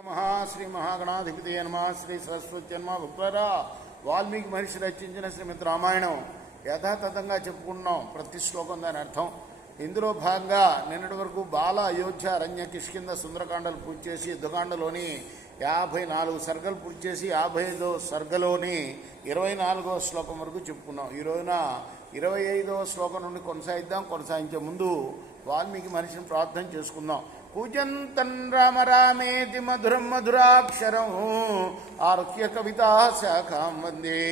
శ్రీ మహాగణాధిపతి నమ. శ్రీ సరస్వతి జన్మ భక్తులరా, వాల్మీకి మహర్షి రచించిన శ్రీమద్ రామాయణం యథాతథంగా చెప్పుకుంటున్నాం. ప్రతి శ్లోకం దాని అర్థం. ఇందులో భాగంగా నిన్నటి వరకు బాల, అయోధ్య, అరణ్య, కిష్కింద, సుందరకాండలు పూర్తి చేసి యుద్ధకాండలోని 54 సర్గలు పూర్తి చేసి 55వ సర్గలోని 24వ శ్లోకం వరకు చెప్పుకున్నాం. ఈ రోజున 25వ శ్లోకం నుండి కొనసాగిద్దాం. కొనసాగించే ముందు వాల్మీకి మహర్షిని ప్రార్థన చేసుకుందాం. కూజంతన్ రామ రామేతి మధురం మధురాక్షరం ఆరుహ్య కవితా శాఖాం వందే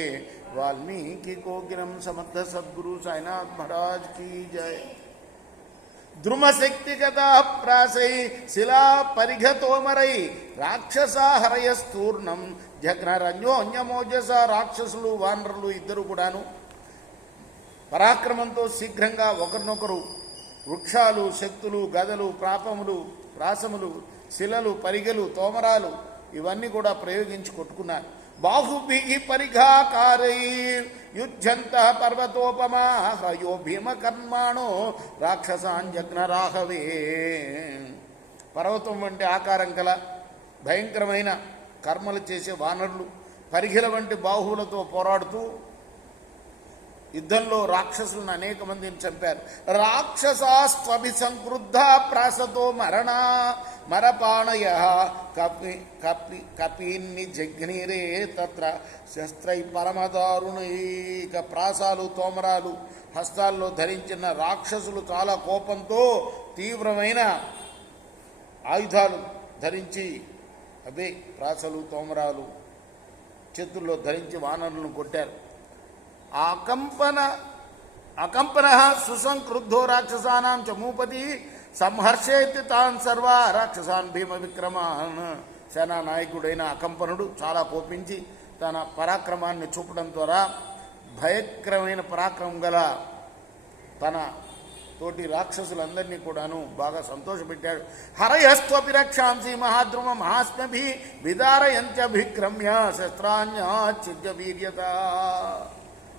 వాల్మీకి కోకిలం సమర్థ సద్గురు సాయినాథ్ మహారాజ్ కీ జయ. ద్రుమశక్తిగత ప్రాసై శిలా పరిఘతోమరై రాక్షసా హరయస్తూర్ణం జఘ్నరణ్యోన్యమోజస. రాక్షసులు వానరులు ఇద్దరు కూడాను పరాక్రమంతో శీఘ్రంగా ఒకరినొకరు వృక్షాలు, శక్తులు, గదలు, ప్రాసములు, శిలలు, పరిగెలు, తోమరాలు ఇవన్నీ కూడా ప్రయోగించి కొట్టుకున్నారు. బాహుభి పరిఘాకారై యుద్ధంత పర్వతోపమా హ్రయో భీమకర్మాణో రాక్షసాంజగ్నరాహవే. పర్వతం వంటి ఆకారం కల భయంకరమైన కర్మలు చేసే వానరులు పరిఘిల వంటి బాహువులతో పోరాడుతూ యుద్ధంలో రాక్షసులను అనేక మందిని చంపారు. రాక్షసాస్త్వభిసంక్రుద్ధ ప్రాసతో మరపాణయ కపీన్ని జగ్నీరే తత్ర శస్త్రై పరమదారుణైక. ప్రాసాలు, తోమరాలు హస్తాల్లో ధరించిన రాక్షసులు చాలా కోపంతో తీవ్రమైన ఆయుధాలు ధరించి అవే ప్రాసలు, తోమరాలు చేతుల్లో ధరించి వానరులను కొట్టారు. అకంపన సుసంక్రుద్ధో రాక్షసానాం చమూపతి సంహర్షేతి తాన్ సర్వా రాక్షసాన్ భీమ విక్రమాన్. సేనా నాయకుడైన అకంపనుడు చాలా కోపించి తన పరాక్రమాన్ని చూపడం ద్వారా భయంకరమైన పరాక్రమం గల తన తోటి రాక్షసులందరినీ కూడాను బాగా సంతోషపెట్టాడు. హరయస్త్వపి రక్షాంసి మహాద్రుమ మహాస్మభి విదారయంత్యభిక్రమ్య శస్త్రాన్యాచ్యుజ్య వీర్యత.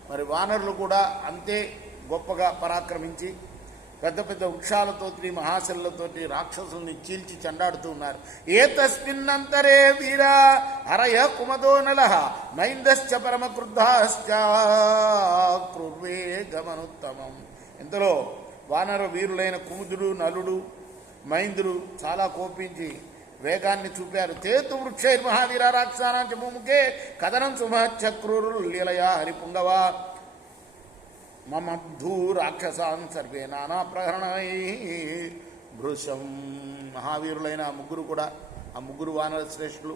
మరి వానరులు కూడా అంతే గొప్పగా పరాక్రమించి పెద్ద పెద్ద వృక్షాలతోటి, మహాశిలతోటి రాక్షసుల్ని చీల్చి చెండాడుతూ ఉన్నారు. ఏతస్మిన్నంతరే వీర హరయ కుమదో నల మైందశ్చ పరమక్రుద్ధాశ్చ క్రుర్వే గమనుత్తమం. ఇంతలో వానర వీరులైన కుముదుడు, నలుడు, మైందుడు చాలా కోపించి వేగాన్ని చూపారు. తేతు వృక్షైర్మహావీర రాక్షసానాం చ భూముఖే కథనం సుమచక్రూరు లీలయా హరిపుంగవ మమబ్ధూ రాక్షసాన్ సర్వే నానా ప్రహరణై భృశం. మహావీరులైన ఆ ముగ్గురు కూడా, ఆ ముగ్గురు వానర శ్రేష్ఠులు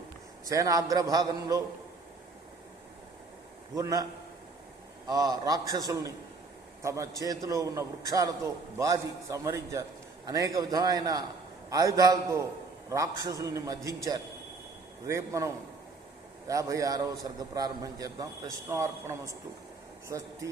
సేన అగ్రభాగంలో ఉన్న ఆ రాక్షసుల్ని తమ చేతిలో ఉన్న వృక్షాలతో బాధి సంహరించారు. అనేక విధమైన ఆయుధాలతో రాక్షసుల్ని మధించారు. రేపు మనం 56వ సర్గ ప్రారంభం చేద్దాం. కృష్ణార్పణమస్తు. స్వస్తి.